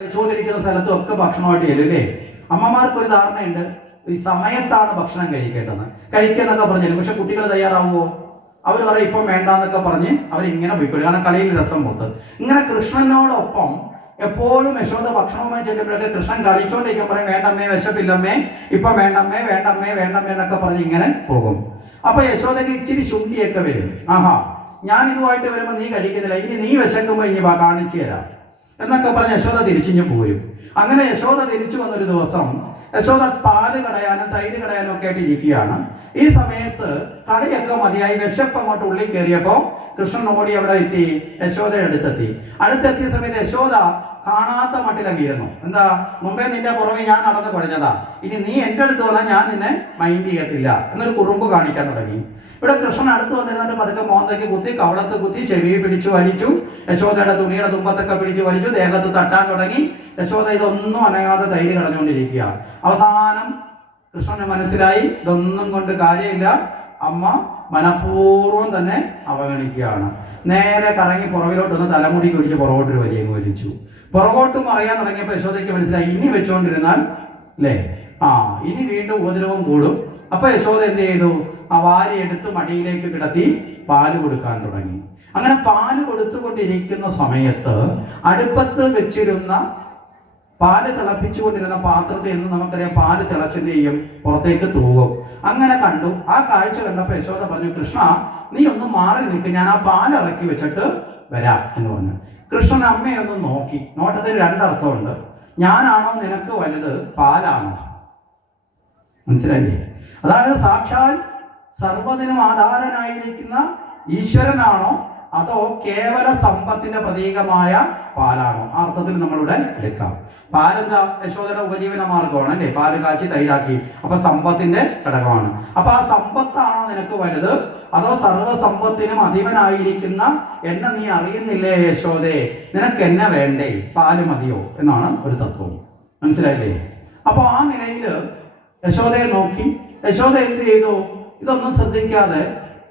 കഴിച്ചുകൊണ്ടിരിക്കുന്ന സ്ഥലത്തും ഒക്കെ ഭക്ഷണമായിട്ട് ചെല്ലും അല്ലേ? അമ്മമാർക്ക് ഒരു ധാരണയുണ്ട്, ഈ സമയത്താണ് ഭക്ഷണം കഴിക്കേണ്ടത്, കഴിക്കുന്നൊക്കെ പറഞ്ഞു. പക്ഷെ കുട്ടികൾ തയ്യാറാവുമോ? അവർ പറയും ഇപ്പം വേണ്ടാന്നൊക്കെ പറഞ്ഞ് അവരിങ്ങനെ പോയിക്കോളും. കാരണം കളിയിൽ രസം മൊത്തം. ഇങ്ങനെ കൃഷ്ണനോടൊപ്പം എപ്പോഴും യശോദ ഭക്ഷണവുമായി ചെല്ലുമ്പോഴൊക്കെ കൃഷ്ണൻ കളിച്ചോണ്ടിരിക്കാൻ പറയും, വേണ്ടമ്മേ, വിശപ്പില്ലമ്മേ, ഇപ്പം വേണ്ടമ്മേ, വേണ്ടമ്മേ, വേണ്ടമ്മേ എന്നൊക്കെ പറഞ്ഞ് ഇങ്ങനെ പോകും. അപ്പൊ യശോദയ്ക്ക് ഇച്ചിരി ശുണ്ടിയൊക്കെ വരും. ആഹാ, ഞാൻ ഇതുമായിട്ട് വരുമ്പോൾ നീ കഴിക്കുന്നില്ല, ഇനി നീ വിശക്കുമ്പോൾ ഇനി കാണിച്ചു തരാം എന്നൊക്കെ പറഞ്ഞ് യശോദ തിരിച്ചിഞ്ഞു പോരും. അങ്ങനെ യശോദ തിരിച്ചു വന്നൊരു ദിവസം യശോദ പാല് കടയാനും തൈര് കടയാനും ഒക്കെ ആയിട്ട് ഇരിക്കുകയാണ്. ഈ സമയത്ത് കളിയൊക്കെ മതിയായി, വിശപ്പ് അങ്ങോട്ട് ഉള്ളിൽ കയറിയപ്പോ കൃഷ്ണൻ ഓടി അവിടെ എത്തി, യശോദയുടെ അടുത്തെത്തിയ സമയത്ത് യശോദ കാണാത്ത മട്ടിലങ്ങിയിരുന്നു. എന്താ, മുമ്പേ നിന്റെ പുറമെ ഞാൻ നടന്ന് കുഴഞ്ഞതാ, ഇനി നീ എൻ്റെ അടുത്ത് വന്നാൽ ഞാൻ നിന്നെ മൈൻഡ് ചെയ്യത്തില്ല എന്നൊരു കുറുമ്പ് കാണിക്കാൻ തുടങ്ങി. ഇവിടെ കൃഷ്ണൻ അടുത്ത് വന്നിരുന്നിട്ട് പതുക്കെ മോന്തയ്ക്ക് കുത്തി, കവളത്ത് കുത്തി, ചെവിയെ പിടിച്ചു വലിച്ചു, യശോദയുടെ തുണിയുടെ തുമ്പത്തൊക്കെ പിടിച്ച് വലിച്ചു, ദേഹത്ത് തട്ടാൻ തുടങ്ങി. യശോദ ഇതൊന്നും അനങ്ങാതെ തൈര് കളഞ്ഞുകൊണ്ടിരിക്കുക. അവസാനം കൃഷ്ണന് മനസ്സിലായി ഇതൊന്നും കൊണ്ട് കാര്യമില്ല, അമ്മ മനഃപൂർവ്വം തന്നെ അവഗണിക്കുകയാണ്. നേരെ കറങ്ങി പുറകിലോട്ടൊന്ന് തലമുടി കുഴിച്ച് പുറകോട്ടൊരു വലിച്ചു. പുറകോട്ടും അറിയാൻ തുടങ്ങിയപ്പോൾ യശോദയ്ക്ക് മനസ്സിലായി ഇനി വെച്ചുകൊണ്ടിരുന്നാൽ അല്ലേ, ഇനി വീണ്ടും ഉപദ്രവം കൂടും. അപ്പൊ യശോദ എന്ത് ചെയ്തു? ആ വാരി എടുത്ത് മടിയിലേക്ക് കിടത്തി പാല് കൊടുക്കാൻ തുടങ്ങി. അങ്ങനെ പാല് കൊടുത്തുകൊണ്ടിരിക്കുന്ന സമയത്ത് അടുപ്പത്ത് വെച്ചിരുന്ന പാല് തിളപ്പിച്ചുകൊണ്ടിരുന്ന പാത്രത്തിൽ നിന്ന് നമുക്കറിയാം പാല് തിളച്ചെന്ത് ചെയ്യും, പുറത്തേക്ക് തൂകും. അങ്ങനെ കണ്ടു. ആ കാഴ്ച കണ്ടപ്പോൾ യശോദ പറഞ്ഞു, കൃഷ്ണ നീ ഒന്ന് മാറി നിൽക്ക്, ഞാൻ ആ പാല് ഇറക്കി വെച്ചിട്ട് വരാം എന്ന് പറഞ്ഞു. കൃഷ്ണൻ അമ്മയെ ഒന്ന് നോക്കി. നോട്ടത്തിൽ രണ്ടർത്ഥമുണ്ട്. ഞാനാണോ നിനക്ക് വലുത്, പാലാണോ? മനസ്സിലായില്ലേ? അതായത് സാക്ഷാൽ സർവ്വതിനും ആധാരനായിരിക്കുന്ന ഈശ്വരനാണോ അതോ കേവല സമ്പത്തിന്റെ പ്രതീകമായ പാലാണോ? ആ അർത്ഥത്തിൽ നമ്മളിവിടെ എടുക്കാം. പാലെന്താ? യശോദയുടെ ഉപജീവന മാർഗമാണ് അല്ലേ? പാല് കാച്ചി തൈരാക്കി. അപ്പൊ സമ്പത്തിന്റെ ഘടകമാണ്. അപ്പൊ ആ സമ്പത്താണോ നിനക്ക് വലുത് അതോ സർവ്വസമ്പത്തിനും അധിപനായിരിക്കുന്ന എന്നെ നീ അറിയുന്നില്ലേ യശോദേ, നിനക്ക് എന്നെ വേണ്ടേ, പാല് മതിയോ എന്നാണ് ഒരു തത്വം. മനസ്സിലായില്ലേ? അപ്പൊ ആ നിലയിൽ യശോദയെ നോക്കി. യശോദ എന്ത് ചെയ്തു? ഇതൊന്നും ശ്രദ്ധിക്കാതെ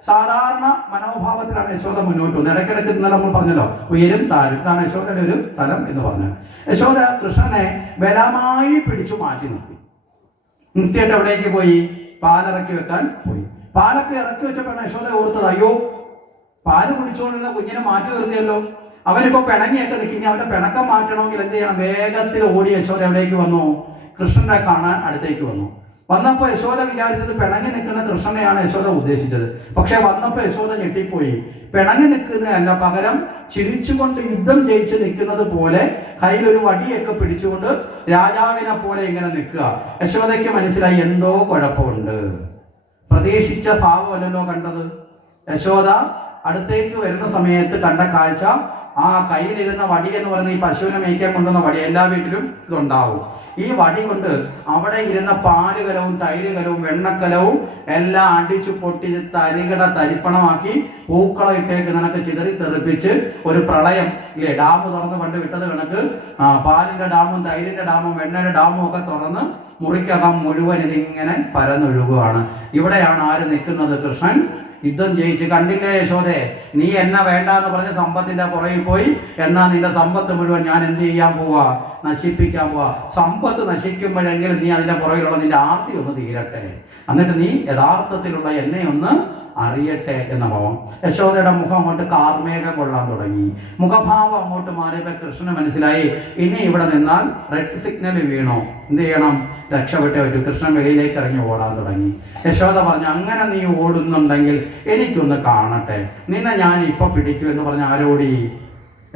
സാധാരണ മനോഭാവത്തിലാണ് യശോദ മുന്നോട്ട് വന്നത്. ഇടയ്ക്കിടയ്ക്ക് ഇന്നലെ നമ്മൾ പറഞ്ഞല്ലോ, ഉയരും താരും. ഇതാണ് യശോദയുടെ ഒരു തലം എന്ന് പറഞ്ഞത്. യശോദ കൃഷ്ണനെ ബലമായി പിടിച്ചു മാറ്റി നിർത്തിയിട്ട് എവിടേക്ക് പോയി? പാലിറക്കി വെക്കാൻ പോയി. പാലൊക്കെ ഇറക്കി വെച്ചപ്പോഴാണ് യശോദ ഓർത്തത്, അയ്യോ പാല് കുടിച്ചുകൊണ്ടിരുന്ന കുഞ്ഞിനെ മാറ്റി നിർത്തിയല്ലോ, അവനിപ്പോ പിണങ്ങിയൊക്കെ നിൽക്കി, ഇനി അവന്റെ പിണക്കം മാറ്റണമെങ്കിൽ എന്ത് ചെയ്യണം? വേഗത്തിൽ ഓടി യശോദ എവിടേക്ക് വന്നു? കൃഷ്ണനെ കാണാൻ അടുത്തേക്ക് വന്നു. വന്നപ്പോ യശോദ വിചാരിച്ചത് പിണങ്ങി നിൽക്കുന്ന കൃഷ്ണനെയാണ് യശോദ ഉദ്ദേശിച്ചത്. പക്ഷെ വന്നപ്പോ യശോദ ഞെട്ടിപ്പോയി. പിണങ്ങി നിൽക്കുന്നതല്ല, പകരം ചിരിച്ചുകൊണ്ട് യുദ്ധം ജയിച്ച് നിൽക്കുന്നത് പോലെ കയ്യിലൊരു വടിയൊക്കെ പിടിച്ചുകൊണ്ട് രാജാവിനെ പോലെ ഇങ്ങനെ നിൽക്കുക. യശോദയ്ക്ക് മനസ്സിലായി എന്തോ കുഴപ്പമുണ്ട്. പ്രതീക്ഷിച്ച ഭാവമല്ലല്ലോ കണ്ടത്. യശോദ അടുത്തേക്ക് വരുന്ന സമയത്ത് കണ്ട കാഴ്ച, ആ കയ്യിലിരുന്ന വടി എന്ന് പറയുന്ന ഈ പശുവിനെ മേയ്ക്കാൻ കൊണ്ടുവന്ന വടി, എല്ലാ വീട്ടിലും ഇതുണ്ടാവും. ഈ വടി കൊണ്ട് അവിടെ ഇരുന്ന പാല് കലവും തൈര് കലവും വെണ്ണക്കലവും എല്ലാം അടിച്ചു പൊട്ടിച്ച് തരികട തരിപ്പണമാക്കി പൂക്കളം ഇട്ടേക്ക് കണക്ക് ചിതറി തെറിപ്പിച്ച് ഒരു പ്രളയം ഇല്ലേ, ഡാം തുറന്ന് പണ്ട് വിട്ടത് കണക്ക് പാലിന്റെ ഡാമും തൈരിന്റെ ഡാമും വെണ്ണയുടെ ഡാമും ഒക്കെ തുറന്ന് മുറിക്കകം മുഴുവൻ ഇതിങ്ങനെ പരന്നൊഴുകുകയാണ്. ഇവിടെയാണ് ആര് നിൽക്കുന്നത്? കൃഷ്ണൻ യുദ്ധം ജയിച്ച്. കണ്ടില്ലേ യശോദേ, നീ എന്നെ വേണ്ടാന്ന് പറഞ്ഞ് സമ്പത്തിന്റെ പുറകിൽ പോയി, എന്നാ നിന്റെ സമ്പത്ത് മുഴുവൻ ഞാൻ എന്ത് ചെയ്യാൻ പോവാ? നശിപ്പിക്കാൻ പോവാ. സമ്പത്ത് നശിക്കുമ്പോഴെങ്കിലും നീ അതിന്റെ പുറകിലുള്ള നിന്റെ ആർത്തി ഒന്ന് തീരട്ടെ, എന്നിട്ട് നീ യഥാർത്ഥത്തിലുള്ള എന്നെ ഒന്ന് അറിയട്ടെ എന്ന ഭാവം. യശോദയുടെ മുഖം അങ്ങോട്ട് കാർമേഘം കൊള്ളാൻ തുടങ്ങി. മുഖഭാവം അങ്ങോട്ട് മാറിയപ്പോൾ കൃഷ്ണന് മനസ്സിലായി ഇനി ഇവിടെ നിന്നാൽ റെഡ് സിഗ്നൽ വീണോ, എന്ത് ചെയ്യണം? രക്ഷപ്പെട്ടേ പറ്റൂ. കൃഷ്ണൻ വെളിയിലേക്ക് ഇറങ്ങി ഓടാൻ തുടങ്ങി. യശോദ പറഞ്ഞു, അങ്ങനെ നീ ഓടുന്നുണ്ടെങ്കിൽ എനിക്കൊന്ന് കാണട്ടെ, നിന്നെ ഞാൻ ഇപ്പൊ പിടിക്കൂ എന്ന് പറഞ്ഞ് ആരോടി?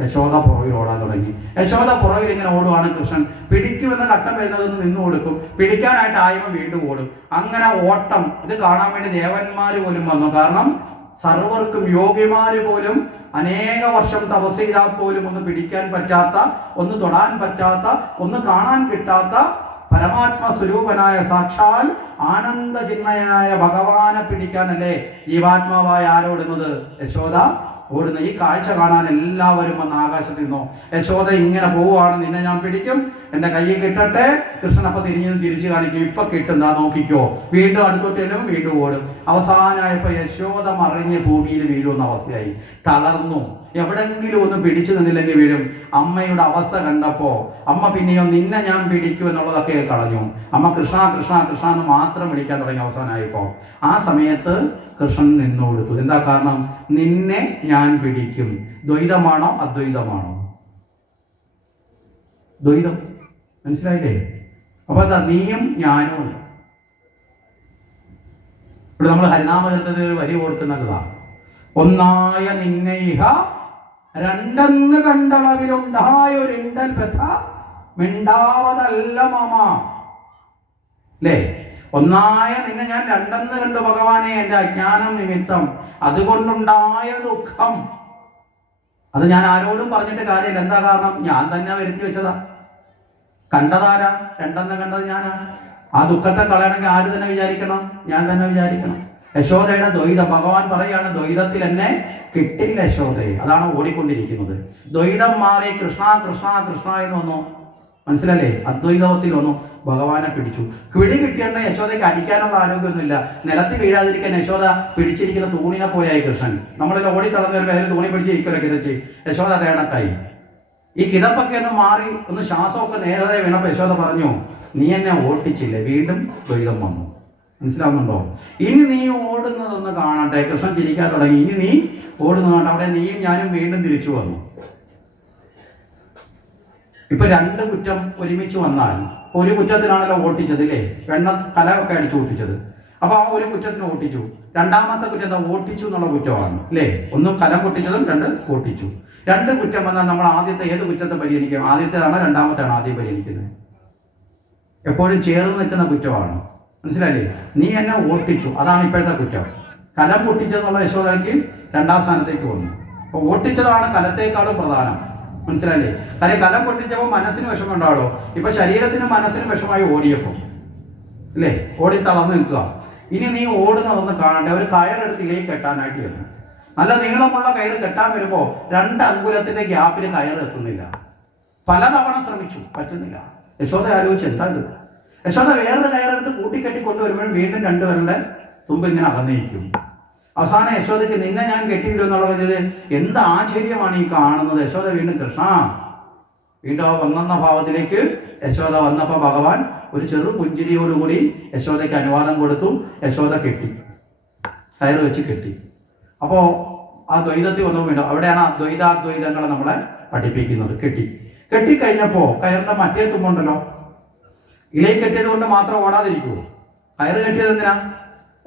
യശോദ പുറകിൽ ഓടാൻ തുടങ്ങി. യശോദ പുറകിൽ ഇങ്ങനെ ഓടുവാണ്. കൃഷ്ണൻ പിടിക്കുമെന്ന ഘട്ടം വരുന്നതൊന്ന് നിന്നു കൊടുക്കും, പിടിക്കാനായിട്ട് ആയുമ്പോൾ വീണ്ടും ഓടും. അങ്ങനെ ഓട്ടം. ഇത് കാണാൻ വേണ്ടി ദേവന്മാര് പോലും വന്നു. കാരണം സർവർക്കും, യോഗ്യമാര് പോലും അനേക വർഷം തപസ് ചെയ്താൽ പോലും ഒന്ന് പിടിക്കാൻ പറ്റാത്ത, ഒന്ന് തൊടാൻ പറ്റാത്ത, ഒന്ന് കാണാൻ കിട്ടാത്ത പരമാത്മ സ്വരൂപനായ സാക്ഷാൽ ആനന്ദ ചിന്മയനായ ഭഗവാനെ പിടിക്കാനല്ലേ ജീവാത്മാവായ ആരോടുന്നത്? യശോദ ഓടുന്ന. ഈ കാഴ്ച കാണാൻ എല്ലാവരും വന്ന് ആകാശത്തിൽ നിന്നോ. യശോദ ഇങ്ങനെ പോവുകയാണ്, നിന്നെ ഞാൻ പിടിക്കും, എന്റെ കയ്യിൽ കിട്ടട്ടെ. കൃഷ്ണൻ അപ്പൊ തിരിച്ചു കാണിക്കും, ഇപ്പൊ കിട്ടുന്ന നോക്കിക്കോ. വീണ്ടും അടുത്തോട്ടേലും വീണ്ടും ഓടും. അവസാനമായപ്പോ യശോദ മറിഞ്ഞ് ഭൂമിയിൽ വീഴുന്ന അവസ്ഥയായി. തളർന്നു. എവിടെങ്കിലും ഒന്ന് പിടിച്ചു നിന്നില്ലെങ്കിൽ വീഴും. അമ്മയുടെ അവസ്ഥ കണ്ടപ്പോ അമ്മ പിന്നെയോ നിന്നെ ഞാൻ പിടിക്കും എന്നുള്ളതൊക്കെ കളഞ്ഞു. അമ്മ കൃഷ്ണ കൃഷ്ണ കൃഷ്ണ എന്ന് മാത്രം വിളിക്കാൻ തുടങ്ങി. അവസാനമായപ്പോ ആ സമയത്ത് കൃഷ്ണൻ നിന്നു കൊടുത്തു. എന്താ കാരണം? നിന്നെ ഞാൻ പിടിക്കും. ദ്വൈതമാണോ അദ്വൈതമാണോ? ദ്വൈതം. മനസ്സിലായില്ലേ? അപ്പൊ എന്താ? നീയും ഞാനും ഉണ്ട്. ഇവിടെ നമ്മൾ ഹരിനാമകീർത്തനത്തിൽ ഒരു വരി ഓർക്കുന്നതാ. ഒന്നായ നിന്നെ ഇഹ രണ്ടെന്ന് കണ്ടളവിലുണ്ടായൊരിണ്ടൽ വ്യഥ മിണ്ടാവതല്ല മമ. അല്ലേ? ഒന്നായ നിന്നെ ഞാൻ രണ്ടെന്ന് കണ്ടു ഭഗവാനെ, എൻ്റെ അജ്ഞാനം നിമിത്തം അതുകൊണ്ടുണ്ടായ ദുഃഖം. അത് ഞാൻ ആരോടും പറഞ്ഞിട്ട് കാര്യമില്ല. എന്താ കാരണം? ഞാൻ തന്നെ വരുത്തി വെച്ചതാ. കണ്ടതാരാ? രണ്ടെന്ന് കണ്ടത് ഞാനാ. ആ ദുഃഖത്തെ കളയണമെങ്കിൽ ആര് തന്നെ വിചാരിക്കണം? ഞാൻ തന്നെ വിചാരിക്കണം. യശോദയുടെ ദ്വൈതം. ഭഗവാൻ പറയാണ്, ദ്വൈതത്തിൽ എന്നെ കിട്ടില്ല യശോദയെ. അതാണ് ഓടിക്കൊണ്ടിരിക്കുന്നത്. ദ്വൈതം മാറി കൃഷ്ണ കൃഷ്ണ കൃഷ്ണ എന്ന് വന്നു. മനസ്സിലല്ലേ? അദ്വൈതത്തിൽ വന്നു, ഭഗവാനെ പിടിച്ചു. പിടി കിട്ടിയെന്ന യശോദയ്ക്ക് അടിക്കാനുള്ള ആരോഗ്യമൊന്നുമില്ല. നിലത്ത് വീഴാതിരിക്കാൻ യശോദ പിടിച്ചിരിക്കുന്ന തൂണിനെ പോലെയായി കൃഷ്ണൻ. നമ്മളിൽ ഓടിക്കളഞ്ഞ പേര് തൂണി പിടിച്ച് ഇക്കൊക്കെ കിതച്ച് യശോദ തേണക്കായി. ഈ കിതപ്പൊക്കെ ഒന്ന് മാറി ഒന്ന് ശ്വാസമൊക്കെ നേരെ വീണപ്പോൾ യശോദ പറഞ്ഞു, നീ എന്നെ ഓട്ടിച്ചില്ലേ? വീണ്ടും ദ്വൈതം വന്നു. മനസ്സിലാവുന്നുണ്ടോ? ഇനി നീ ഓടുന്നതൊന്ന് കാണട്ടെ. കൃഷ്ണൻ ചിരിക്കാൻ തുടങ്ങി. ഇനി നീ ഓടുന്നതുകൊണ്ട് അവിടെ നീയും ഞാനും വീണ്ടും തിരിച്ചു വന്നു. ഇപ്പൊ രണ്ട് കുറ്റം ഒരുമിച്ച് വന്നാൽ, ഒരു കുറ്റത്തിനാണല്ലോ ഓട്ടിച്ചത് അല്ലേ? കലമൊക്കെ അടിച്ചു ഓട്ടിച്ചത്. അപ്പൊ ആ ഒരു കുറ്റത്തിന് ഓട്ടിച്ചു. രണ്ടാമത്തെ കുറ്റം ഓട്ടിച്ചു എന്നുള്ള കുറ്റമാണ് അല്ലേ? ഒന്നും കലം പൊട്ടിച്ചതും രണ്ട് ഓട്ടിച്ചു. രണ്ട് കുറ്റം വന്നാൽ നമ്മൾ ആദ്യത്തെ ഏത് കുറ്റത്തെ പരിഗണിക്കും? ആദ്യത്തേതാണോ രണ്ടാമത്തെയാണോ ആദ്യം പരിഗണിക്കുന്നത്? എപ്പോഴും ചേർന്ന് നിൽക്കുന്ന കുറ്റമാണ്. മനസ്സിലായില്ലേ? നീ എന്നെ ഓട്ടിച്ചു, അതാണ് ഇപ്പോഴത്തെ കുറ്റം. കലം പൊട്ടിച്ചെന്നുള്ള യശോദയ്ക്ക് രണ്ടാം സ്ഥാനത്തേക്ക് വന്നു. അപ്പൊ ഓട്ടിച്ചതാണ് കലത്തേക്കാളും പ്രധാനം. മനസ്സിലായില്ലേ? കാര്യം കലം പൊട്ടിച്ചപ്പോൾ മനസ്സിന് വിഷമം ഉണ്ടാവോ? ഇപ്പൊ ശരീരത്തിനും മനസ്സിനും വിഷമായി ഓടിയപ്പോൾ അല്ലേ? ഓടി തളർന്നു നിൽക്കുക. ഇനി നീ ഓടുന്നതൊന്ന് കാണണ്ടേ? ഒരു കയറെടുത്ത് ഇലയിൽ കെട്ടാനായിട്ട് വരുന്നു. നല്ല നീളമുള്ള കയറ് കെട്ടാൻ വരുമ്പോൾ 2 അങ്കുലത്തിന്റെ ഗ്യാപ്പിൽ കയറ് എത്തുന്നില്ല. പലതവണ ശ്രമിച്ചു, പറ്റുന്നില്ല. യശോദ ആലോചിച്ച് എന്താ ഇത്? യശോദ വേറൊരു കയറെടുത്ത് കൂട്ടിക്കെട്ടി കൊണ്ടുവരുമ്പോഴും വീണ്ടും 2 പേരുടെ തുമ്പ് ഇങ്ങനെ അകന്നിരിക്കും. അവസാനം യശോദയ്ക്ക് നിന്നെ ഞാൻ കെട്ടിയിടും എന്നുള്ളത് എന്ത് ആശ്ചര്യമാണ് ഈ കാണുന്നത്. യശോദ വീണ്ടും കൃഷ്ണ വീണ്ടും ആ ഒന്നെന്ന ഭാവത്തിലേക്ക് യശോദ വന്നപ്പോൾ ഭഗവാൻ ഒരു ചെറു പുഞ്ചിരിയോടുകൂടി യശോദയ്ക്ക് അനുവാദം കൊടുത്തു. യശോദ കെട്ടി, കയറ് വെച്ച് കെട്ടി. അപ്പോൾ ആ ദ്വൈതത്തിൽ വന്നു വീണ്ടും. അവിടെയാണ് അദ്വൈതാദ്വൈതങ്ങളെ നമ്മളെ പഠിപ്പിക്കുന്നത്. കെട്ടിക്കഴിഞ്ഞപ്പോൾ കയറിന്റെ മറ്റേ തുമ്പുണ്ടല്ലോ, ഇലയിൽ കെട്ടിയത് കൊണ്ട് മാത്രം ഓടാതിരിക്കുമോ? കയറ് കെട്ടിയത് എന്തിനാ?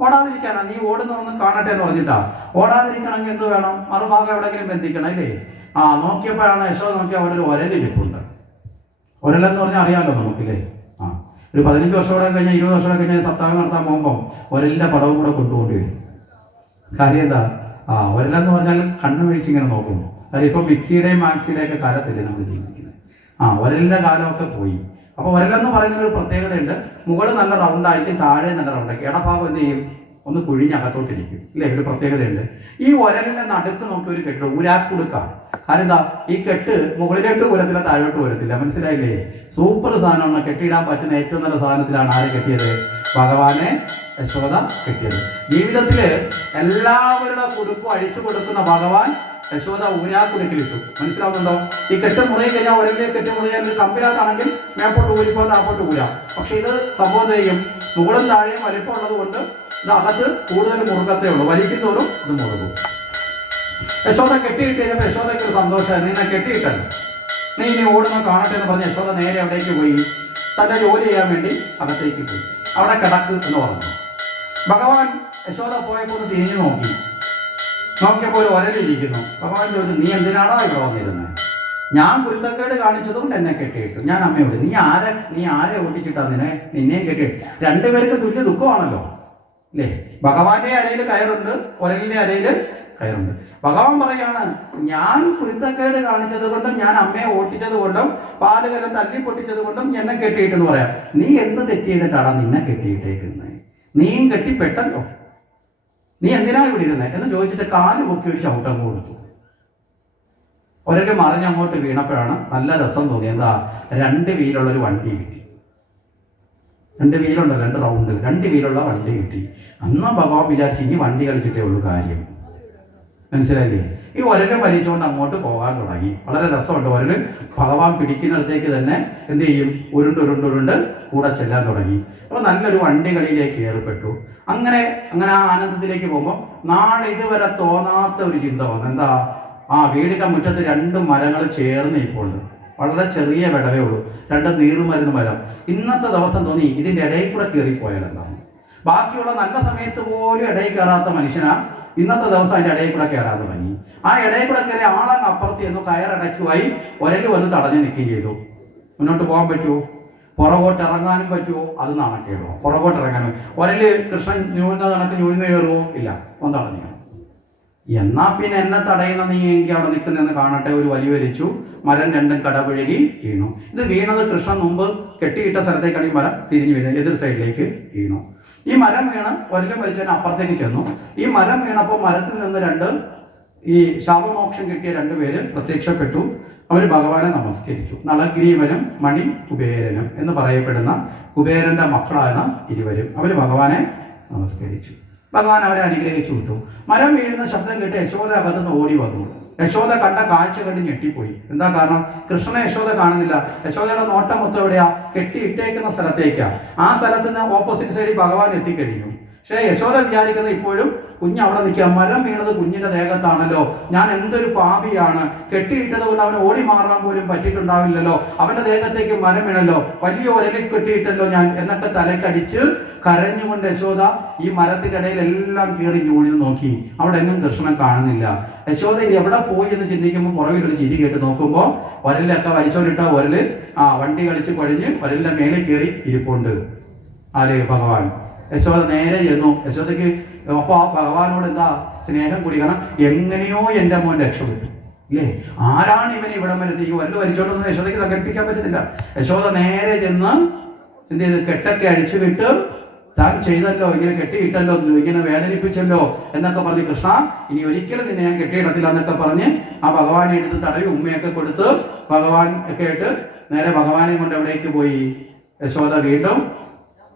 ഓടാതിരിക്കാനാ. നീ ഓടുന്നതൊന്നും കാണട്ടെ എന്ന് പറഞ്ഞിട്ടാ. ഓടാതിരിക്കണമെങ്കിൽ എന്ത് വേണം? മറുഭാഗം എവിടെയെങ്കിലും ബന്ധിക്കണം അല്ലേ? നോക്കിയപ്പോഴാണ് യശോദ നോക്കിയാൽ അവിടെ ഒരു ഒരലിരിപ്പുണ്ട്. ഒരലെന്ന് പറഞ്ഞാൽ അറിയാമല്ലോ നമുക്കില്ലേ? ഒരു 15 വർഷത്തോടെ കഴിഞ്ഞാൽ 20 വർഷത്തോടെ കഴിഞ്ഞാൽ സപ്താഹം നടത്താൻ പോകുമ്പോൾ ഒരലിന്റെ പടവും കൂടെ കൊണ്ടുപോകേണ്ടി വരും. കാര്യം എന്താ? ഒരലെന്ന് പറഞ്ഞാൽ കണ്ണു വീഴ്ചിങ്ങനെ നോക്കും. കാര്യം ഇപ്പം മിക്സിയുടെയും മാക്സിയുടെയും ഒക്കെ കാലത്തല്ലേ നമ്മൾ ജീവിക്കുന്നത്. ഒരലിന്റെ കാലമൊക്കെ പോയി. അപ്പൊ ഒരലെന്ന് പറയുന്ന ഒരു പ്രത്യേകതയുണ്ട്. മുകളിൽ നല്ല റൗണ്ടായിരിക്കും, താഴെ നല്ല റൗണ്ടായിരിക്കും. ഇടഭാഗം എന്ത് ചെയ്യും? ഒന്ന് കുഴിഞ്ഞകത്തോട്ടിരിക്കും ഇല്ലേ? ഒരു പ്രത്യേകതയുണ്ട്. ഈ ഒരലിന്റെ നടുക്ക് നോക്കി ഒരു കെട്ട് ഊരാക്കുടുക്ക. കാരണം എന്താ? ഈ കെട്ട് മുകളിലോട്ട് വരത്തില്ല, താഴോട്ട് വരത്തില്ല. മനസ്സിലായില്ലേ? സൂപ്പർ സാധനമാണ്. കെട്ടിയിടാൻ പറ്റുന്ന ഏറ്റവും നല്ല സാധനത്തിലാണ് ആരെ കെട്ടിയത്? ഭഗവാനെ യശോദ കെട്ടിയത്. ജീവിതത്തില് എല്ലാവരുടെ കുടുക്കും അഴിച്ചു കൊടുക്കുന്ന ഭഗവാൻ യശോദ ഊരാക്കുടുക്കിലിട്ടു. മനസ്സിലാവുന്നുണ്ടോ? ഈ കെട്ട് മുറിയി കഴിഞ്ഞാൽ ഒരേ കെട്ട് മുറിയാൽ ഒരു കമ്പിലാത്താണെങ്കിൽ മേപ്പോട്ട് ഊരിപ്പോ താപ്പോട്ട് ഊരാം. പക്ഷെ ഇത് സംഭവം ചെയ്യും, മുകളും താഴെയും വലിപ്പം ഉള്ളത് കൊണ്ട് ഇത് അകത്ത് കൂടുതൽ മുറുകത്തേ ഉള്ളൂ. വലിക്കുന്നതോറും ഇത് മുറുകും. യശോദ കെട്ടിയിട്ട് കഴിഞ്ഞപ്പോൾ യശോദയ്ക്ക് ഒരു സന്തോഷമായി. നിന്നെ കെട്ടിയിട്ടല്ലോ, നീ ഇനി ഓടുന്ന കാണട്ടെ എന്ന് പറഞ്ഞ് യശോദ നേരെ എവിടേക്ക് പോയി? തന്റെ ജോലി ചെയ്യാൻ വേണ്ടി അകത്തേക്ക് പോയി. അവിടെ കിടക്ക് എന്ന് പറഞ്ഞു. ഭഗവാൻ യശോദ പോയപ്പോൾ ഒന്ന് തിരിഞ്ഞു നോക്കിയപ്പോൾ ഒരു ഒരലിരിക്കുന്നു. ഭഗവാൻ ചോദിച്ചു, നീ എന്തിനാടാ ഇവിടെ വന്നിരുന്നത്? ഞാൻ കുരുത്തക്കേട് കാണിച്ചതുകൊണ്ട് എന്നെ കെട്ടിയിട്ടു. ഞാൻ അമ്മയോട്, നീ ആരെ ഓട്ടിച്ചിട്ടാ നിന്നെയും കെട്ടിയിട്ട്? രണ്ടുപേർക്ക് തുല്യ ദുഃഖമാണല്ലോ അല്ലേ? ഭഗവാന്റെ അരയിൽ കയറുണ്ട്, ഒരലിന്റെ അരയിൽ കയറുണ്ട്. ഭഗവാൻ പറയാണ്, ഞാൻ കുരുത്തക്കേട് കാണിച്ചത് കൊണ്ടും ഞാൻ അമ്മയെ ഓട്ടിച്ചത് കൊണ്ടും പാലുകലം തല്ലി പൊട്ടിച്ചത് കൊണ്ടും എന്നെ കെട്ടിയിട്ടെന്ന് പറയാം. നീ എന്ത് തെറ്റ് ചെയ്തിട്ടാടാ നിന്നെ കെട്ടിയിട്ടേക്കുന്നത്? നീയും കെട്ടിപ്പെട്ടല്ലോ, നീ എന്തിനാ ഇവിടെ ഇരുന്നത് എന്ന് ചോദിച്ചിട്ട് കാല് പൊക്കി ഒരു ചവിട്ടം കൊടുത്തു. ഒരൊരു മറിഞ്ഞങ്ങോട്ട് വീണപ്പോഴാണ് നല്ല രസം തോന്നി. എന്താ? 2 വീലുള്ളൊരു വണ്ടി കിട്ടി. 2 വീലുണ്ട്, 2 റൗണ്ട്, 2 വീലുള്ള വണ്ടി കിട്ടി. അന്ന് ഭഗവാൻ വിചാരിച്ച് ഇനി വണ്ടി കളിച്ചിട്ടേ ഉള്ളൂ കാര്യം. മനസ്സിലായില്ലേ? ഈ ഒരല് വലിച്ചുകൊണ്ട് അങ്ങോട്ട് പോകാൻ തുടങ്ങി. വളരെ രസമുണ്ട്. ഒരല് ഭഗവാൻ പിടിക്കുന്നിടത്തേക്ക് തന്നെ എന്ത് ചെയ്യും? ഉരുണ്ട് കൂടെ ചെല്ലാൻ തുടങ്ങി. അപ്പോൾ നല്ലൊരു വണ്ടികളിലേക്ക് ഏർപ്പെട്ടു. അങ്ങനെ ആ ആനന്ദത്തിലേക്ക് പോകുമ്പോൾ നാളെ ഇതുവരെ തോന്നാത്ത ഒരു ചിന്ത വന്നു. എന്താ? വീടിന്റെ മുറ്റത്ത് 2 മരങ്ങൾ ചേർന്ന് ഇപ്പോണ്ട്. വളരെ ചെറിയ വിടവേ ഉള്ളൂ. 2 നീറുമരുന്ന് മരം. ഇന്നത്തെ ദിവസം തോന്നി ഇതിന്റെ ഇടയിൽ കൂടെ കയറിപ്പോയാൽ എന്താണ്? ബാക്കിയുള്ള നല്ല സമയത്ത് പോലും ഇടയിൽ കയറാത്ത മനുഷ്യനാ ഇന്നത്തെ ദിവസം അതിന്റെ ഇടയിൽ കൂടെ കയറാൻ തുടങ്ങി. ആ ഇടയിൽ കൂടെ കയറി ആളങ്ങ് അപ്പുറത്ത് ചെന്നു കയറടയ്ക്കുമായി ഒരല് വന്ന് തടഞ്ഞു നിൽക്കുകയും ചെയ്തു. മുന്നോട്ട് പോകാൻ പറ്റുമോ? പുറകോട്ട് ഇറങ്ങാനും പറ്റുമോ? അത് നാണക്കേടോ? പുറകോട്ട് ഇറങ്ങാനും ഒരല് കൃഷ്ണൻ ഞൂഴുന്ന കണക്ക് ഞൂഴ്ന്നു കയറുമോ? ഇല്ല, ഒന്ന് തടഞ്ഞു. എന്നാ പിന്നെ എന്നെ തടയുന്ന നീ എനിക്ക് അവിടെ നിൽക്കുന്നെന്ന് കാണട്ടെ. ഒരു വലി വലിച്ചു. മരം 2 കടപുഴകി വീണു. ഇത് വീണത് കൃഷ്ണൻ മുമ്പ് കെട്ടിയിട്ട സ്ഥലത്തേക്കാണ് ഈ മരം തിരിഞ്ഞു വീണത്. എതിർ സൈഡിലേക്ക് വീണു. ഈ മരം വീണ് ഒരലും വലിച്ചതിന് അപ്പുറത്തേക്ക് ചെന്നു. ഈ മരം വീണപ്പോൾ മരത്തിൽ നിന്ന് 2 ഈ ശാപമോക്ഷം കിട്ടിയ 2 പേര് പ്രത്യക്ഷപ്പെട്ടു. അവർ ഭഗവാനെ നമസ്കരിച്ചു. നളഗ്രീവനും മണി കുബേരനും എന്ന് പറയപ്പെടുന്ന കുബേരന്റെ മക്കളാണ് ഇരുവരും. അവർ ഭഗവാനെ നമസ്കരിച്ചു. ഭഗവാൻ അവരെ അനുഗ്രഹിച്ചു വിട്ടു. മരം വീഴുന്ന ശബ്ദം കേട്ട് യശോദ അകത്തുനിന്ന് ഓടി വന്നു. യശോദ കണ്ട കാഴ്ച കണ്ട് ഞെട്ടിപ്പോയി. എന്താ കാരണം? കൃഷ്ണനെ യശോദ കാണുന്നില്ല. യശോദയുടെ നോട്ടം മൊത്തം എവിടെയാ? കെട്ടിയിട്ടേക്കുന്ന സ്ഥലത്തേക്കാ. ആ സ്ഥലത്ത് നിന്ന് ഓപ്പോസിറ്റ് സൈഡിൽ ഭഗവാൻ എത്തിക്കഴിഞ്ഞു. പക്ഷേ യശോദ വിചാരിക്കുന്നത് ഇപ്പോഴും കുഞ്ഞ് അവിടെ നിൽക്കുക. മരം വീണത് കുഞ്ഞിന്റെ ദേഹത്താണല്ലോ. ഞാൻ എന്തൊരു പാപിയാണ്. കെട്ടിയിട്ടത് കൊണ്ട് അവന് ഓടി മാറാൻ പോലും പറ്റിയിട്ടുണ്ടാവില്ലല്ലോ. അവന്റെ ദേഹത്തേക്ക് മരം വീണല്ലോ. വലിയ ഒരലിൽ കെട്ടിയിട്ടല്ലോ ഞാൻ എന്നൊക്കെ തലക്കടിച്ച് കരഞ്ഞുകൊണ്ട് യശോദ ഈ മരത്തിനിടയിൽ എല്ലാം കയറി ഞൂഴിന്ന് നോക്കി. അവിടെ എങ്ങും കൃഷ്ണൻ കാണുന്നില്ല. യശോദ ഇത് എവിടെ പോയി എന്ന് ചിന്തിക്കുമ്പോൾ പുറകിൽ ഒരു ചിരി കേട്ട് നോക്കുമ്പോൾ ഒരലൊക്കെ വലിച്ചോണ്ടിട്ട ഒരല് വണ്ടി കളിച്ച് കൊഴിഞ്ഞ് ഒരലിന്റെ മേളിൽ കയറി ഇരിപ്പുണ്ട്. ആര്? ഭഗവാൻ. യശോദ നേരെ ചെന്നു. യശോദയ്ക്ക് അപ്പൊ ആ ഭഗവാനോട് എന്താ സ്നേഹം കൂടി. കാരണം എങ്ങനെയോ എൻ്റെ മോൻ രക്ഷപ്പെട്ടു ഇല്ലേ? ആരാണ് ഇവനെ ഇവിടം വരുത്തി? ഈ ഒരല് വലിച്ചോണ്ടൊന്നും യശോദയ്ക്ക് സങ്കല്പിക്കാൻ പറ്റുന്നില്ല. യശോദ നേരെ ചെന്ന് എന്ത് ചെയ്ത്? കെട്ടൊക്കെ അഴിച്ചു വിട്ട് താൻ ചെയ്തല്ലോ, ഇങ്ങനെ കെട്ടിയിട്ടല്ലോ, ഇങ്ങനെ വേദനിപ്പിച്ചല്ലോ എന്നൊക്കെ പറഞ്ഞ് കൃഷ്ണ ഇനി ഒരിക്കലും നിന്നെ ഞാൻ കെട്ടിയിടത്തില്ല എന്നൊക്കെ പറഞ്ഞ് ആ ഭഗവാനെ എടുത്ത് തടവി ഉമ്മയൊക്കെ കൊടുത്ത് ഭഗവാൻ ഒക്കെ ആയിട്ട് നേരെ ഭഗവാനെ കൊണ്ട് എവിടേക്ക് പോയി? യശോദ വീണ്ടും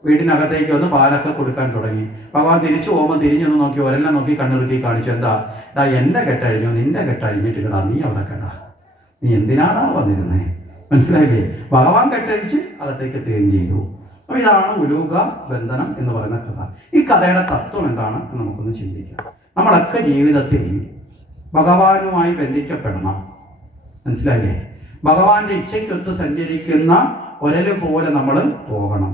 വീട്ടിനകത്തേക്ക് വന്ന് പാലൊക്കെ കൊടുക്കാൻ തുടങ്ങി. ഭഗവാൻ തിരിച്ചു പോകുമ്പോൾ തിരിഞ്ഞൊന്ന് നോക്കി ഒരെല്ലാം നോക്കി കണ്ണിറുക്കി കാണിച്ചു. എന്താ? എന്റെ കെട്ടഴിഞ്ഞു, നിന്റെ കെട്ടഴിഞ്ഞിട്ടില്ലടാ, നീ അവിടെ കേടാ, നീ എന്തിനാടാ വന്നിരുന്നേ? മനസ്സിലായില്ലേ? ഭഗവാൻ കെട്ടഴിച്ച് അകത്തേക്ക് എത്തുകയും ചെയ്തു. അപ്പൊ ഇതാണ് ഉലൂക ബന്ധനം എന്ന് പറയുന്ന കഥ. ഈ കഥയുടെ തത്വം എന്താണ് എന്ന് നമുക്കൊന്ന് ചിന്തിക്കാം. നമ്മളൊക്കെ ജീവിതത്തിൽ ഭഗവാനുമായി ബന്ധിക്കപ്പെടണം. മനസ്സിലായില്ലേ? ഭഗവാന്റെ ഇച്ഛയ്ക്കൊത്ത് സഞ്ചരിക്കുന്ന ഒരല് പോലെ നമ്മൾ പോകണം.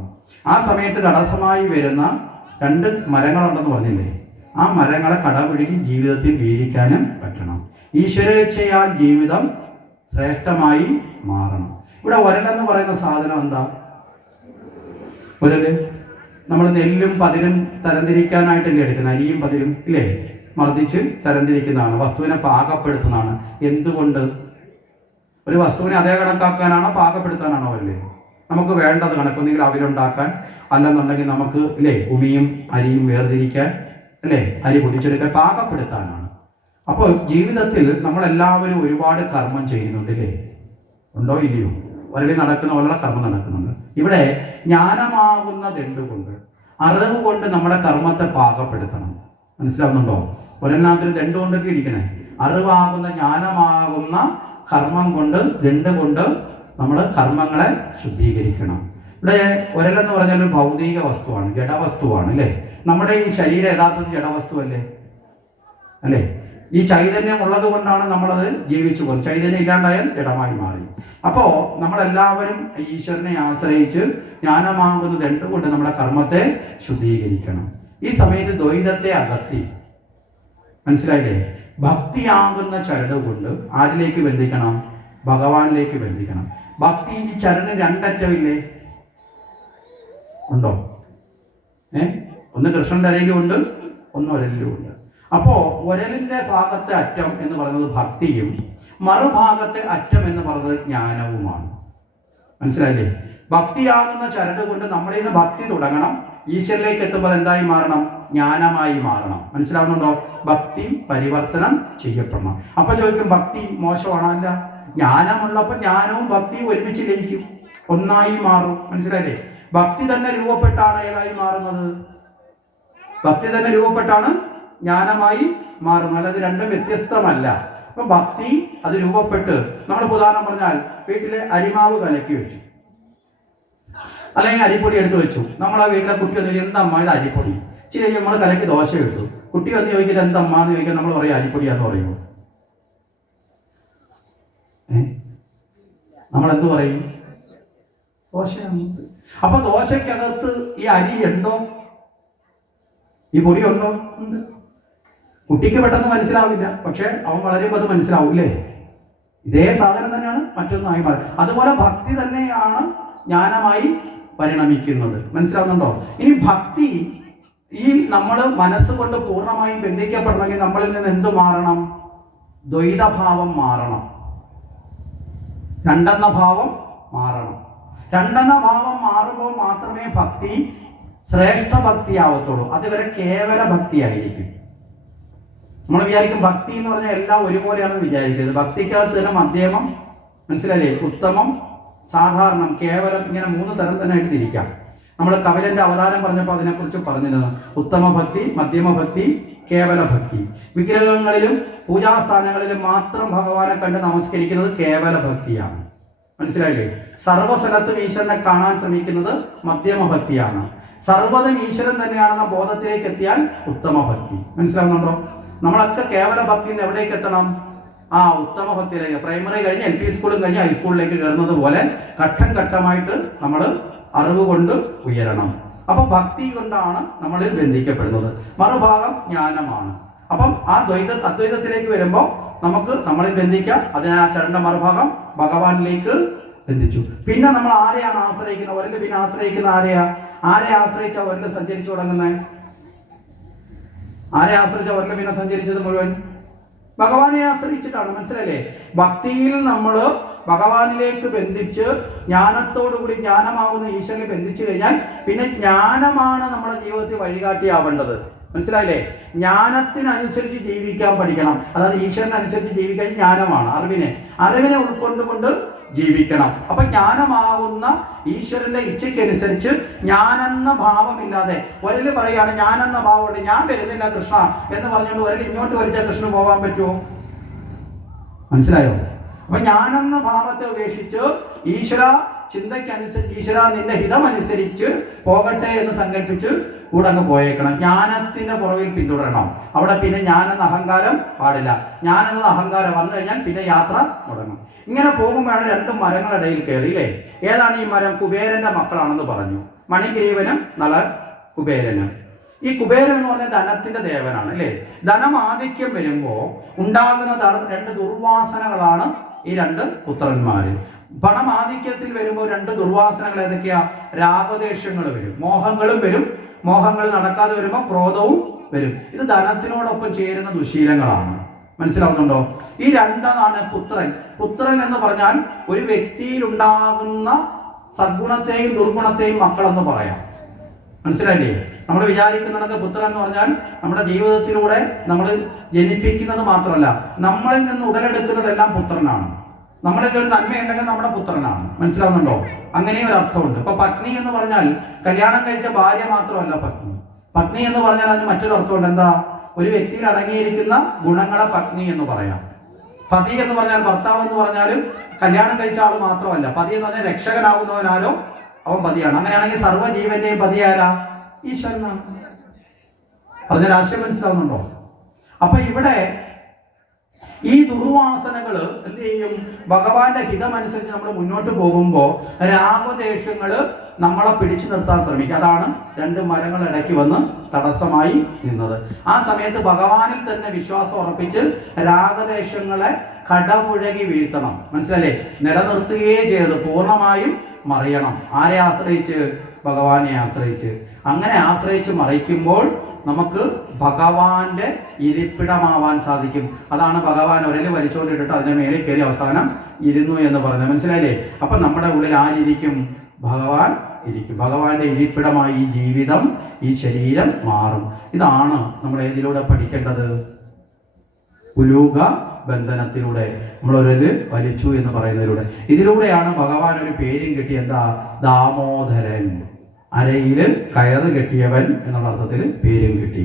ആ സമയത്ത് തടസ്സമായി വരുന്ന 2 മരങ്ങളുണ്ടെന്ന് പറഞ്ഞില്ലേ? ആ മരങ്ങളെ കടപുഴകി ജീവിതത്തിൽ വീഴിക്കാനും പറ്റണം. ഈശ്വരേച്ഛയാൽ ജീവിതം ശ്രേഷ്ഠമായി മാറണം. ഇവിടെ ഒരലെന്ന് പറയുന്ന സാധനം എന്താ? ഒരല് നമ്മൾ നെല്ലും പതിരും തരംതിരിക്കാനായിട്ടല്ലേ എടുക്കുന്നത്? അരിയും പതിരും ഇല്ലേ? മർദ്ദിച്ച് തരംതിരിക്കുന്നതാണ്, വസ്തുവിനെ പാകപ്പെടുത്തുന്നതാണ്. എന്തുകൊണ്ട്? ഒരു വസ്തുവിനെ അതേ കണക്കാക്കാനാണോ പാകപ്പെടുത്താനാണോ ഒരല്? നമുക്ക് വേണ്ടത് കണക്കൊന്നെങ്കിൽ അവിലുണ്ടാക്കാൻ, അല്ലെന്നുണ്ടെങ്കിൽ നമുക്ക് ഇല്ലേ ഉമിയും അരിയും വേർതിരിക്കാൻ, അല്ലേ അരി പൊടിച്ചെടുക്കാൻ, പാകപ്പെടുത്താനാണ്. അപ്പോൾ ജീവിതത്തിൽ നമ്മളെല്ലാവരും ഒരുപാട് കർമ്മം ചെയ്യുന്നുണ്ട് ഇല്ലേ? ഉണ്ടോ ഇല്ലയോ? ഒരളി നടക്കുന്ന പോലെ കർമ്മം നടക്കുന്നുണ്ട്. ഇവിടെ ജ്ഞാനമാകുന്ന ദണ്ടുകൊണ്ട്, അറിവ് കൊണ്ട് നമ്മുടെ കർമ്മത്തെ പാകപ്പെടുത്തണം. മനസ്സിലാവുന്നുണ്ടോ? ഒരെണ്ണത്തിന് ദണ്ട് കൊണ്ടൊക്കെ ഇരിക്കണേ. അറിവാകുന്ന ജ്ഞാനമാകുന്ന കർമ്മം കൊണ്ട്, ദണ്ട് കൊണ്ട് നമ്മൾ കർമ്മങ്ങളെ ശുദ്ധീകരിക്കണം. ഇവിടെ ഒരലെന്ന് പറഞ്ഞാൽ ഒരു ഭൗതിക വസ്തുവാണ്, ജഡവസ്തുവാണ് അല്ലേ? നമ്മുടെ ഈ ശരീരം യഥാർത്ഥത്തിൽ ജഡവസ്തു അല്ലേ? ഈ ചൈതന്യം ഉള്ളത് കൊണ്ടാണ് നമ്മളത് ജീവിച്ചു പോകുന്നത്. ചൈതന്യം ഇല്ലാണ്ടായാൽ ജഡമായി മാറി. അപ്പോൾ നമ്മളെല്ലാവരും ഈശ്വരനെ ആശ്രയിച്ച് ജ്ഞാനമാകുന്ന ദണ്ടുകൊണ്ട് നമ്മുടെ കർമ്മത്തെ ശുദ്ധീകരിക്കണം. ഈ സമയത്ത് ദ്വൈതത്തെ അകത്തി, മനസ്സിലായില്ലേ? ഭക്തിയാകുന്ന ചരട് കൊണ്ട് ആരിലേക്ക് ബന്ധിക്കണം? ഭഗവാനിലേക്ക് ബന്ധിക്കണം. ഭക്തി ഈ ചരടിന് 2 അറ്റമില്ലേ? ഉണ്ടോ? ഒന്ന് കൃഷ്ണന്റെ അരയിലും ഉണ്ട്, ഒന്ന് ഒരലിലും ഉണ്ട്. അപ്പോ ഒരലിന്റെ ഭാഗത്തെ അറ്റം എന്ന് പറയുന്നത് ഭക്തിയും മറുഭാഗത്തെ അറ്റം എന്ന് പറയുന്നത് ജ്ഞാനവുമാണ്. മനസ്സിലായില്ലേ? ഭക്തിയാകുന്ന ചരട് കൊണ്ട് നമ്മുടെ ഇന്ന് ഭക്തി തുടങ്ങണം. ഈശ്വരനിലേക്ക് എത്തുമ്പോൾ എന്തായി മാറണം? ജ്ഞാനമായി മാറണം. മനസ്സിലാവുന്നുണ്ടോ? ഭക്തി പരിവർത്തനം ചെയ്യപ്പെടണം. അപ്പൊ ചോദിക്കും ഭക്തി മോശമാണോ? അല്ല, ജ്ഞാനമുള്ളപ്പോൾ ജ്ഞാനവും ഭക്തിയും ഒരുമിച്ച് ലയിക്കും, ഒന്നായി മാറും. മനസ്സിലായില്ലേ? ഭക്തി തന്നെ രൂപപ്പെട്ടാണ് ഏതായി മാറുന്നത്? ഭക്തി തന്നെ രൂപപ്പെട്ടാണ് ജ്ഞാനമായി മാറുന്നത്. അല്ലാതെ 2 വ്യത്യസ്തമല്ല. അപ്പൊ ഭക്തി അത് രൂപപ്പെട്ട് നമ്മൾ ഉദാഹരണം പറഞ്ഞാൽ വീട്ടിലെ അരിമാവ് കലക്കി വെച്ചു, അല്ലെങ്കിൽ അരിപ്പൊടി എടുത്ത് വെച്ചു. നമ്മളെ വീട്ടിലെ കുട്ടി വന്ന് ചോദിക്കും എന്തമ്മ ഇത് അരിപ്പൊടി. ഇച്ചിരി നമ്മൾ കലക്കി ദോശ എടുത്തു, കുട്ടി വന്ന് ചോദിക്കുന്നത് എന്തമ്മ എന്ന് ചോദിക്കാൻ നമ്മൾ പറയും അരിപ്പൊടിയാന്ന് പറയുമോ? നമ്മളെന്ത് പറയും? ദോശയാണ്. അപ്പൊ ദോശക്കകത്ത് ഈ അരി ഉണ്ടോ? ഈ പൊടി ഉണ്ടോ? ഉണ്ട്. കുട്ടിക്ക് പെട്ടെന്ന് മനസ്സിലാവില്ല, പക്ഷെ അവൻ വളരുമ്പോൾ അത് മനസ്സിലാവൂല്ലേ? ഇതേ സാധനം തന്നെയാണ് മറ്റൊന്നായി മാറി. അതുപോലെ ഭക്തി തന്നെയാണ് ജ്ഞാനമായി പരിണമിക്കുന്നത്. മനസ്സിലാവുന്നുണ്ടോ? ഇനി ഭക്തി ഈ നമ്മൾ മനസ്സുകൊണ്ട് പൂർണ്ണമായും ബന്ധിക്കപ്പെടണമെങ്കിൽ നമ്മളിൽ നിന്ന് എന്ത് മാറണം? ദ്വൈതഭാവം മാറണം, രണ്ടെന്ന ഭാവം മാറണം. രണ്ടെന്ന ഭാവം മാറുമ്പോൾ മാത്രമേ ഭക്തി ശ്രേഷ്ഠ ഭക്തി ആവത്തുള്ളൂ. അതുവരെ കേവല ഭക്തിയായിരിക്കും. നമ്മൾ വിചാരിക്കും ഭക്തി എന്ന് പറഞ്ഞാൽ എല്ലാം ഒരുപോലെയാണെന്ന് വിചാരിക്കരുത്. ഭക്തിക്കകത്ത് തന്നെ മധ്യമം, മനസ്സിലായില്ലേ, ഉത്തമം, സാധാരണം, കേവലം, ഇങ്ങനെ 3 തരം തന്നെ ആയിട്ട് തിരിക്കാം. നമ്മൾ കപിലന്റെ അവതാരം പറഞ്ഞപ്പോൾ അതിനെക്കുറിച്ച് പറഞ്ഞിരുന്നു. ഉത്തമ ഭക്തി, മധ്യമ ഭക്തി, കേവല ഭക്തി. വിഗ്രഹങ്ങളിലും പൂജാസ്ഥാനങ്ങളിലും മാത്രം ഭഗവാനെ കണ്ട് നമസ്കരിക്കുന്നത് കേവല ഭക്തിയാണ്. മനസ്സിലായില്ലേ? സർവ്വസ്ഥലത്തും ഈശ്വരനെ കാണാൻ ശ്രമിക്കുന്നത് മധ്യമ ഭക്തിയാണ്. സർവ്വതും ഈശ്വരൻ തന്നെയാണെന്ന ബോധത്തിലേക്ക് എത്തിയാൽ ഉത്തമ ഭക്തി. മനസ്സിലാവുന്നുണ്ടോ? നമ്മളൊക്കെ കേവല ഭക്തിയിൽ നിന്ന് എവിടേക്ക് എത്തണം? ഉത്തമ ഭക്തിയിലേക്ക്. പ്രൈമറി കഴിഞ്ഞ് LP സ്കൂളും കഴിഞ്ഞ് ഹൈസ്കൂളിലേക്ക് കയറുന്നത് പോലെ ഘട്ടം ഘട്ടമായിട്ട് നമ്മൾ അറിവ് കൊണ്ട് ഉയരണം. അപ്പൊ ഭക്തി കൊണ്ടാണ് നമ്മളിൽ ബന്ധിക്കപ്പെടുന്നത്. മറുഭാഗം ജ്ഞാനമാണ്. അപ്പം ആ അദ്വൈതത്തിലേക്ക് വരുമ്പോൾ നമുക്ക് നമ്മളിൽ ബന്ധിക്കാം. അതിന് ആ ചരണ്ട മറുഭാഗം ഭഗവാനിലേക്ക് ബന്ധിച്ചു. പിന്നെ നമ്മൾ ആരെയാണ് ആശ്രയിക്കുന്നത്? അവരിൽ പിന്നെ ആശ്രയിക്കുന്ന ആരെ ആശ്രയിച്ച അവരിൽ സഞ്ചരിച്ചു തുടങ്ങുന്നത്? ആരെ ആശ്രയിച്ച അവരിൽ പിന്നെ സഞ്ചരിച്ചത് മുഴുവൻ ഭഗവാനെ ആശ്രയിച്ചിട്ടാണ്. മനസ്സിലല്ലേ? ഭക്തിയിൽ നമ്മൾ ഭഗവാനിലേക്ക് ബന്ധിച്ച് ജ്ഞാനത്തോടുകൂടി ജ്ഞാനമാവുന്ന ഈശ്വരനെ ബന്ധിച്ചു കഴിഞ്ഞാൽ പിന്നെ ജ്ഞാനമാണ് നമ്മുടെ ജീവിതത്തിൽ വഴികാട്ടിയാവേണ്ടത്. മനസ്സിലായില്ലേ? ജ്ഞാനത്തിനനുസരിച്ച് ജീവിക്കാൻ പഠിക്കണം. അതായത് ഈശ്വരനനുസരിച്ച് ജീവിക്കാൻ ജ്ഞാനമാണ്. അറിവിനെ ഉൾക്കൊണ്ടുകൊണ്ട് ജീവിക്കണം. അപ്പൊ ജ്ഞാനമാവുന്ന ഈശ്വരന്റെ ഇച്ഛയ്ക്കനുസരിച്ച് ഞാനെന്ന ഭാവമില്ലാതെ ഒരല് പറയാണ് ഞാനെന്ന ഭാവമുണ്ട്, ഞാൻ വരുന്നില്ല കൃഷ്ണ എന്ന് പറഞ്ഞുകൊണ്ട് ഒരല് ഇങ്ങോട്ട് വരിച്ചാൽ കൃഷ്ണന് പോകാൻ പറ്റുമോ? മനസ്സിലായോ? അപ്പൊ ഞാനെന്ന ഭാവത്തെ ഉപേക്ഷിച്ച് ഈശ്വര ചിന്തയ്ക്കനുസരിച്ച്, ഈശ്വര നിന്റെ ഹിതമനുസരിച്ച് പോകട്ടെ എന്ന് സങ്കല്പിച്ച് കൂടെ അങ്ങ് പോയേക്കണം. ജ്ഞാനത്തിന്റെ പുറകിൽ പിന്തുടരണം. അവിടെ പിന്നെ ഞാനെന്ന അഹങ്കാരം പാടില്ല. ഞാനെന്ന അഹങ്കാരം വന്നു കഴിഞ്ഞാൽ പിന്നെ യാത്ര മുടങ്ങും. ഇങ്ങനെ പോകുമ്പോഴാണ് 2 മരങ്ങളിടയിൽ കയറി. ഇല്ലേ? ഏതാണ് ഈ മരം? കുബേരന്റെ മക്കളാണെന്ന് പറഞ്ഞു. മണിഗ്രീവനും നള കുബേരനും. ഈ കുബേരൻ എന്ന് പറഞ്ഞാൽ ധനത്തിന്റെ ദേവനാണ്. അല്ലേ? ധനം ആധിക്യം വരുമ്പോ ഉണ്ടാകുന്ന 2 ദുർവാസനകളാണ് ഈ 2 പുത്രന്മാര്. പണം ആധിക്യത്തിൽ വരുമ്പോൾ 2 ദുർവാസനകൾ ഏതൊക്കെയാ? രാഗദേശങ്ങൾ വരും, മോഹങ്ങളും വരും. മോഹങ്ങൾ നടക്കാതെ വരുമ്പോൾ ക്രോധവും വരും. ഇത് ധനത്തിനോടൊപ്പം ചേരുന്ന ദുശീലങ്ങളാണ്. മനസ്സിലാവുന്നുണ്ടോ? ഈ 2ാണ് പുത്രൻ. പുത്രൻ എന്ന് പറഞ്ഞാൽ ഒരു വ്യക്തിയിൽ ഉണ്ടാകുന്ന സദ്ഗുണത്തെയും ദുർഗുണത്തെയും മക്കളെന്ന് പറയാം. മനസ്സിലായില്ലേ? നമ്മൾ വിചാരിക്കുന്നത് പുത്രൻ എന്ന് പറഞ്ഞാൽ നമ്മുടെ ജീവിതത്തിലൂടെ നമ്മൾ ജനിപ്പിക്കുന്നത് മാത്രമല്ല, നമ്മളിൽ നിന്ന് ഉടലെടുക്കുന്നതെല്ലാം പുത്രനാണ്. നമ്മളിൽ ഒരു നന്മയുണ്ടെങ്കിൽ നമ്മുടെ പുത്രനാണ്. മനസ്സിലാവുന്നുണ്ടോ? അങ്ങനെയും ഒരു അർത്ഥമുണ്ട്. ഇപ്പൊ പത്നി എന്ന് പറഞ്ഞാൽ കല്യാണം കഴിച്ച ഭാര്യ മാത്രമല്ല പത്നി. പത്നി എന്ന് പറഞ്ഞാൽ അതിന് മറ്റൊരു അർത്ഥമുണ്ട്. എന്താ? ഒരു വ്യക്തിയിൽ അടങ്ങിയിരിക്കുന്ന ഗുണങ്ങളെ പത്നി എന്ന് പറയാം. പതി എന്ന് പറഞ്ഞാൽ ഭർത്താവ് എന്ന് പറഞ്ഞാലും കല്യാണം കഴിച്ച ആൾ മാത്രമല്ല. പതി എന്ന് പറഞ്ഞാൽ രക്ഷകനാകുന്നവനാലോ അവൻ പതിയാണ്. അങ്ങനെയാണെങ്കിൽ സർവ്വജീവന്റെയും പതി ആരാ? ഈശ്വരനാണ്. പറഞ്ഞ ആശയം മനസ്സിലാവുന്നുണ്ടോ? അപ്പൊ ഇവിടെ ഈ ദുർവാസനകൾ എന്ത് ചെയ്യും? ഭഗവാന്റെ ഹിതമനുസരിച്ച് നമ്മൾ മുന്നോട്ട് പോകുമ്പോൾ രാഗദേശങ്ങള് നമ്മളെ പിടിച്ചു നിർത്താൻ ശ്രമിക്കും. അതാണ് 2 മരങ്ങൾ ഇടയ്ക്ക് വന്ന് തടസ്സമായി നിന്നത്. ആ സമയത്ത് ഭഗവാനിൽ തന്നെ വിശ്വാസം ഉറപ്പിച്ച് രാഗദേശങ്ങളെ കടപുഴകി വീഴ്ത്തണം. മനസ്സിലല്ലേ? നിലനിർത്തുകയേ ചെയ്ത് പൂർണ്ണമായും മറിയണം. ആരെ ആശ്രയിച്ച്? ഭഗവാനെ ആശ്രയിച്ച്. അങ്ങനെ ആശ്രയിച്ച് മറിക്കുമ്പോൾ നമുക്ക് ഭഗവാന്റെ ഇരിപ്പിടമാവാൻ സാധിക്കും. അതാണ് ഭഗവാൻ ഒരല് വലിച്ചുകൊണ്ടിട്ടിട്ട് അതിന്റെ മേലെ കയറി അവസാനം ഇരുന്നു എന്ന് പറഞ്ഞത്. മനസ്സിലായില്ലേ? അപ്പൊ നമ്മുടെ ഉള്ളിൽ ആരിയ്ക്കും? ഭഗവാൻ ഇരിക്കും. ഭഗവാന്റെ ഇരിപ്പിടമായി ഈ ജീവിതം, ഈ ശരീരം മാറും. ഇതാണ് നമ്മൾ ഏതിലൂടെ പഠിക്കേണ്ടത്? ഉലൂക ബന്ധനത്തിലൂടെ. നമ്മളൊരല് വലിച്ചു എന്ന് പറയുന്നതിലൂടെ. ഇതിലൂടെയാണ് ഭഗവാൻ ഒരു പേരും കിട്ടി. എന്താ? ദാമോദരൻ. അരയില് കയറ് കെട്ടിയവൻ എന്നുള്ള അർത്ഥത്തിൽ പേരും കിട്ടി.